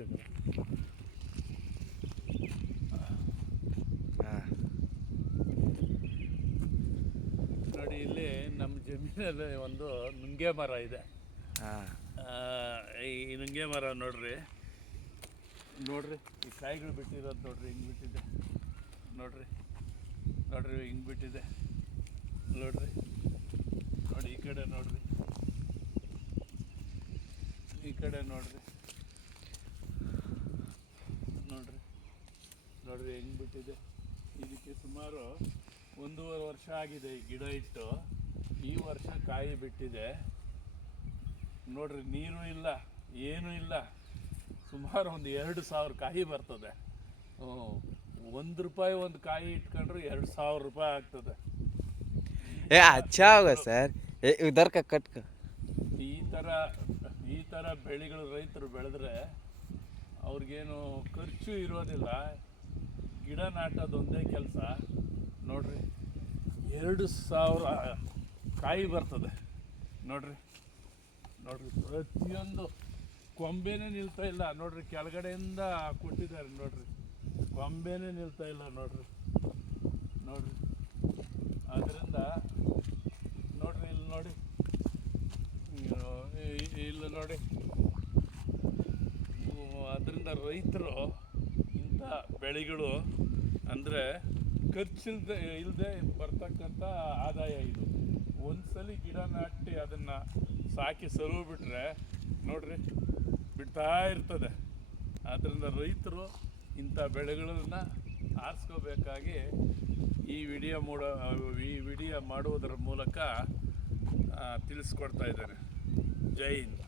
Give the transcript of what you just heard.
ವೀಕ್ಷಕರು. ನೋಡಿ, ಇಲ್ಲಿ ನಮ್ಮ ಜಮೀನಲ್ಲಿ ಒಂದು ನುಗ್ಗೆ ಮರ ಇದೆ. ಈ ನುಗ್ಗೆ ಮರ ನೋಡ್ರಿ, ಈ ಕಾಯಿಗಳು ಬಿಟ್ಟಿರೋದು ನೋಡ್ರಿ, ಹಿಂಗೆ ಬಿಟ್ಟಿದೆ ನೋಡ್ರಿ, ಹಿಂಗೆ ಬಿಟ್ಟಿದೆ ನೋಡ್ರಿ. ಈ ಕಡೆ ನೋಡ್ರಿ, ಈ ಕಡೆ ನೋಡ್ರಿ ಹೆಂಗೆ ಬಿಟ್ಟಿದೆ. ಇದಕ್ಕೆ ಸುಮಾರು 1.5 ವರ್ಷ ಆಗಿದೆ ಈ ಗಿಡ ಇಟ್ಟು. ಈ ವರ್ಷ ಕಾಯಿ ಬಿಟ್ಟಿದೆ ನೋಡ್ರಿ. ನೀರು ಇಲ್ಲ, ಏನೂ ಇಲ್ಲ. ಸುಮಾರು ಒಂದು 2,000 ಕಾಯಿ ಬರ್ತದೆ. ₹1 ಒಂದು ಕಾಯಿ ಇಟ್ಕೊಂಡ್ರೆ 2,000 ರೂಪಾಯಿ ಆಗ್ತದೆ. अच्छा होगा सर, उधर का कट का. ಈ ಥರ ಬೆಳೆಗಳು ರೈತರು ಬೆಳೆದ್ರೆ ಅವ್ರಿಗೇನು ಖರ್ಚು ಇರೋದಿಲ್ಲ. ಗಿಡ ನಾಟೋದೊಂದೇ ಕೆಲಸ ನೋಡ್ರಿ. 2,000 ಕಾಯಿ ಬರ್ತದೆ ನೋಡ್ರಿ. ಪ್ರತಿಯೊಂದು ಕೊಂಬೆನೇ ನಿಲ್ತಾ ಇಲ್ಲ ನೋಡ್ರಿ. ಕೆಳಗಡೆಯಿಂದ ಕೊಟ್ಟಿದ್ದಾರೆ ನೋಡ್ರಿ, ಕೊಂಬೆನೇ ನಿಲ್ತಾ ಇಲ್ಲ ನೋಡ್ರಿ. ಅದರಿಂದ ನೋಡ್ರಿ, ಇಲ್ಲಿ ನೋಡಿ. ಅದರಿಂದ ರೈತರು ಇಂಥ ಬೆಳೆಗಳು ಅಂದರೆ ಇಲ್ಲದೆ ಬರ್ತಕ್ಕಂಥ ಆದಾಯ ಇದು. ಒಂದ್ಸಲಿ ಗಿಡ ನಾಟಿ ಅದನ್ನು ಸಾಕಿ ಸಲುವು ಬಿಟ್ರೆ ನೋಡ್ರಿ ಬಿಡ್ತಾ ಇರ್ತದೆ. ಆದ್ದರಿಂದ ರೈತರು ಇಂಥ ಬೆಳೆಗಳನ್ನು ಆರಿಸ್ಕೋಬೇಕಾಗಿ ಈ ವಿಡಿಯೋ ಮಾಡುವುದರ ಮೂಲಕ ತಿಳಿಸ್ಕೊಡ್ತಾ ಇದ್ದಾರೆ. ಜೈ ಹಿಂದ್.